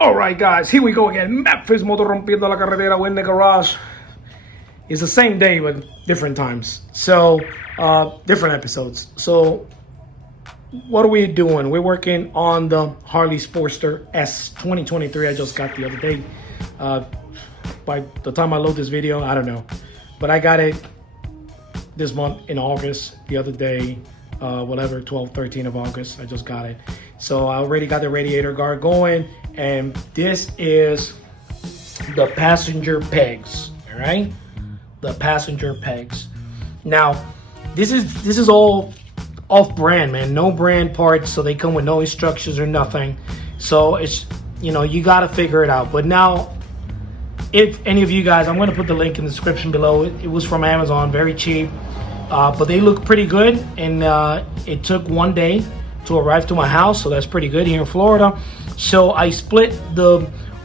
Alright guys, here we go again. Memphis Motor rompiendo la carretera. We're in the garage. It's the same day but different times. So, different episodes. So, what are we doing? We're working on the Harley Sportster S 2023. I just got the other day. By the time I load this video, I don't know. But I got it this month in August, the other day, 12, 13 of August. I just got it. So I already got the radiator guard going, and this is the passenger pegs, all right? The passenger pegs. Now, this is all off-brand, man. No brand parts, so they come with no instructions or nothing. So it's, you got to figure it out. But now, if any of you guys, I'm going to put the link in the description below. It was from Amazon, very cheap. But they look pretty good, and it took 1 day to arrive to my house, so that's pretty good here in Florida. So I split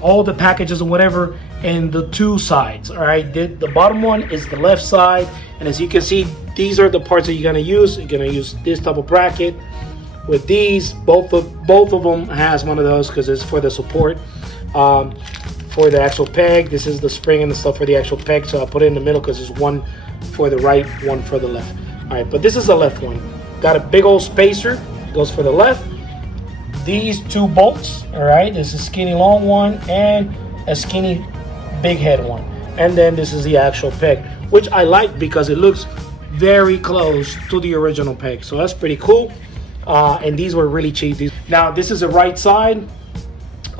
all the packages and whatever in the two sides. All right, the bottom one is the left side, and as you can see, these are the parts that you're gonna use. You're gonna use this type of bracket with these. Both of them has one of those because it's for the support. For the actual peg, this is the spring and the stuff for the actual peg, so I put it in the middle because there's one for the right, one for the left. All right, but this is the left one. Got a big old spacer, goes for the left. These two bolts, all right, this is skinny long one and a skinny big head one. And then this is the actual peg, which I like because it looks very close to the original peg. So that's pretty cool. And these were really cheap. Now this is the right side,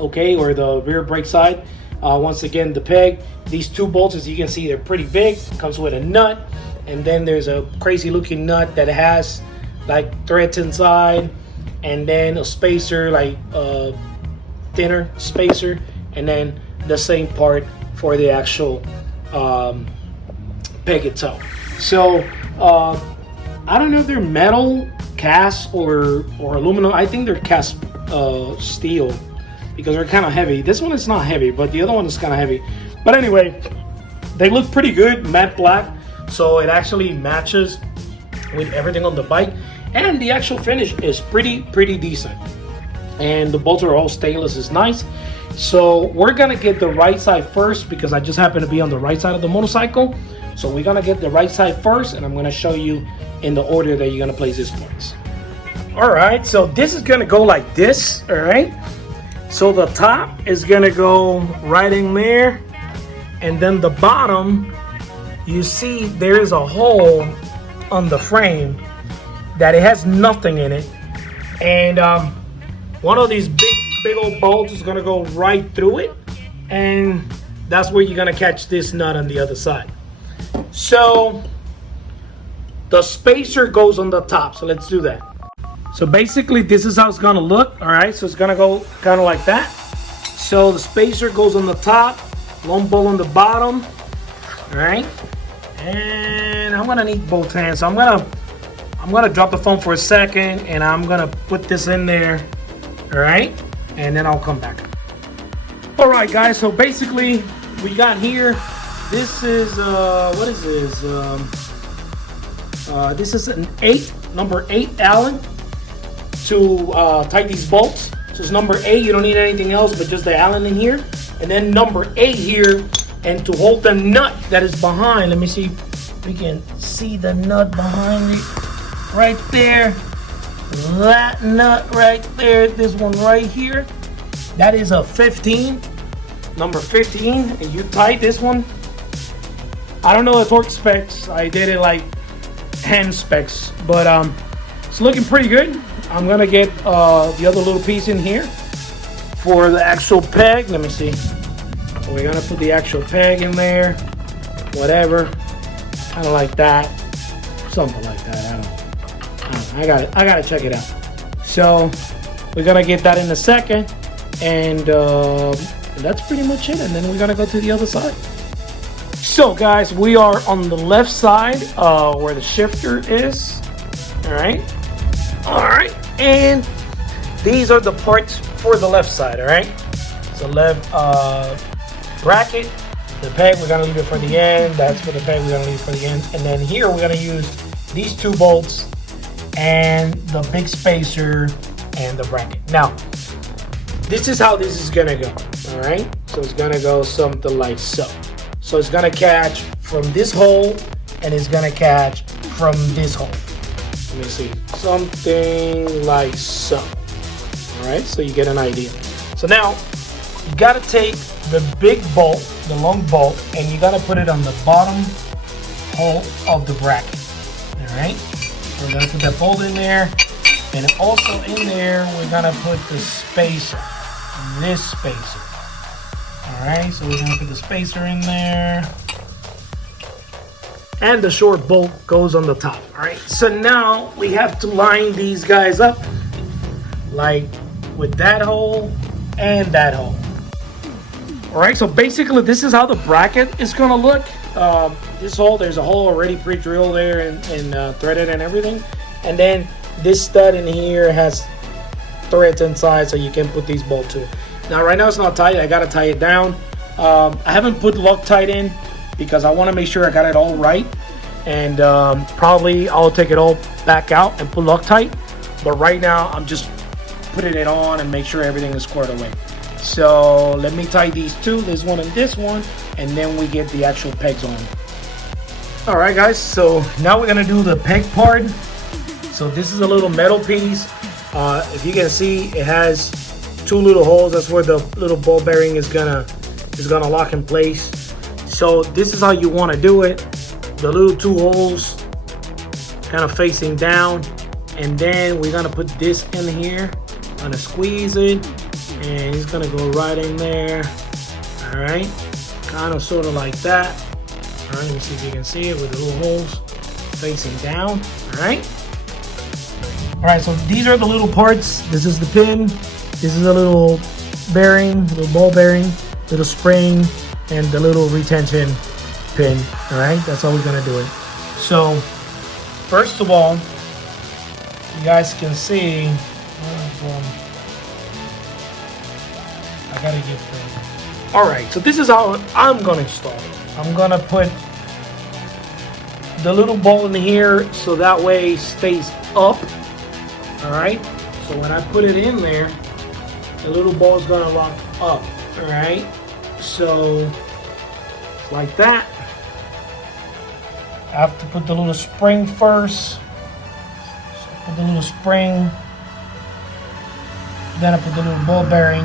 okay, or the rear brake side. Once again, the peg, these two bolts, as you can see, they're pretty big. Comes with a nut, and then there's a crazy looking nut that has like threads inside, and then a spacer, like a thinner spacer, and then the same part for the actual peg itself. So I don't know if they're metal, cast, or aluminum. I think they're cast steel, because they're kind of heavy. This one is not heavy, but the other one is kind of heavy. But anyway, they look pretty good, matte black, so it actually matches with everything on the bike. And the actual finish is pretty decent. And the bolts are all stainless, it's nice. So we're gonna get the right side first because I just happen to be on the right side of the motorcycle. So we're gonna get the right side first, and I'm gonna show you in the order that you're gonna place these parts. All right, so this is gonna go like this, all right? So the top is gonna go right in there, and then the bottom, you see there is a hole on the frame that it has nothing in it, and one of these big old bolts is gonna go right through it, and that's where you're gonna catch this nut on the other side. So the spacer goes on the top, so let's do that. So basically this is how it's gonna look, all right? So it's gonna go kind of like that. So the spacer goes on the top, long bolt on the bottom, all right? And I'm gonna need both hands. So I'm gonna drop the phone for a second, and I'm gonna put this in there, all right? And then I'll come back. All right, guys, so basically we got here, this is, what is this? This is an number 8 Allen to tighten these bolts. So it's number 8, you don't need anything else but just the Allen in here. And then number 8 here, and to hold the nut that is behind, let me see if we can see the nut behind it, right there. That nut right there, this one right here, that is a 15, number 15, and you tight this one. I don't know the torque specs, I did it like hand specs, but it's looking pretty good. I'm gonna get the other little piece in here for the actual peg. Let me see. So we're gonna put the actual peg in there, whatever, kind of like that, something like that. I don't know. I gotta check it out. So we're gonna get that in a second, and that's pretty much it. And then we're gonna go to the other side. So guys, we are on the left side where the shifter is. All right, and these are the parts for the left side. All right, so left bracket, the peg we're gonna leave it for the end. That's for the peg we're gonna leave for the end. And then here we're gonna use these two bolts and the big spacer and the bracket. Now this is how this is gonna go. All right, so it's gonna go something like so. So it's gonna catch from this hole, and it's gonna catch from this hole. Let me see, something like so. All right, so you get an idea. So now you gotta take the big bolt, the long bolt, and you gotta put it on the bottom hole of the bracket. All right, so we're gonna put that bolt in there, and also in there we're gonna put the spacer, this spacer. All right, so we're gonna put the spacer in there, and the short bolt goes on the top. All right, so now we have to line these guys up, like with that hole and that hole. All right, so basically this is how the bracket is gonna look. This hole, there's a hole already pre-drilled there and threaded and everything. And then this stud in here has threads inside, so you can put these bolts to it. Now right now it's not tight, I gotta tie it down. I haven't put Loctite in because I wanna make sure I got it all right. And probably I'll take it all back out and put Loctite. But right now I'm just putting it on and make sure everything is squared away. So let me tie these two, this one and this one, and then we get the actual pegs on. All right guys, so now we're gonna do the peg part. So this is a little metal piece. If you can see, it has two little holes. That's where the little ball bearing is gonna lock in place. So this is how you want to do it. The little two holes kind of facing down, and then we're gonna put this in here. Gonna squeeze it, and it's gonna go right in there. All right, kind of sort of like that. All right, let me see if you can see it with the little holes facing down. All right. All right, so these are the little parts. This is the pin. This is a little bearing, little ball bearing, little spring, and the little retention pin. All right, that's how we're gonna do it. So first of all, you guys can see. I gotta get the. All right, so this is how I'm gonna install it. I'm gonna put the little ball in here so that way it stays up. All right, so when I put it in there, the little ball is gonna lock up. All right, so it's like that. I have to put the little spring first. So put the little spring. Then I put the little ball bearing,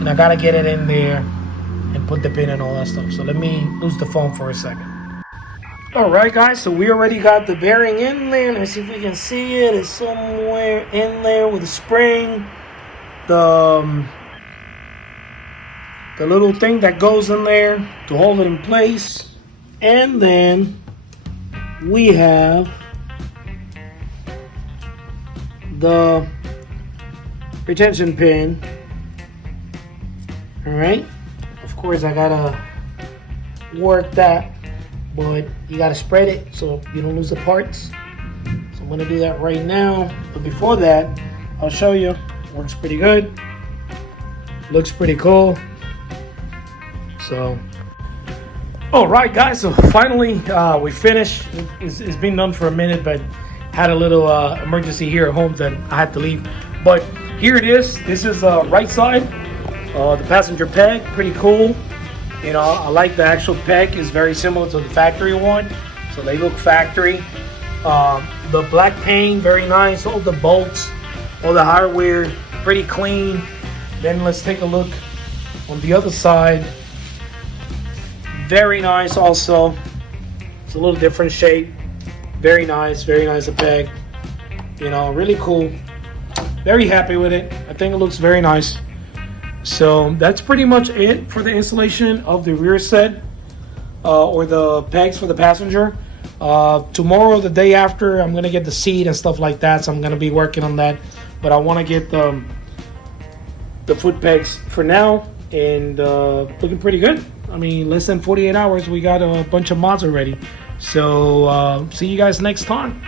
and I gotta get it in there and put the pin and all that stuff. So let me lose the phone for a second. All right, guys, so we already got the bearing in there. Let me see if we can see it. It's somewhere in there with the spring, the little thing that goes in there to hold it in place, and then we have the retention pin. All right, of course I gotta work that, but you gotta spread it so you don't lose the parts. So I'm gonna do that right now, but before that I'll show you. Works pretty good, looks pretty cool. So all right guys, so finally we finished. It's been done for a minute, but had a little emergency here at home that I had to leave. But here it is. This is the right side, the passenger peg. Pretty cool. You know, I like the actual peg. Is very similar to the factory one, so they look factory. The black paint, very nice. All the bolts, all the hardware, pretty clean. Then let's take a look on the other side. Very nice also. It's a little different shape. Very nice a peg. You know, really cool. Very happy with it. I think it looks very nice. So that's pretty much it for the installation of the rear set or the pegs for the passenger. Tomorrow, the day after, I'm gonna get the seat and stuff like that. So I'm gonna be working on that. But I want to get the foot pegs for now, and looking pretty good. I mean, less than 48 hours, we got a bunch of mods already. So see you guys next time.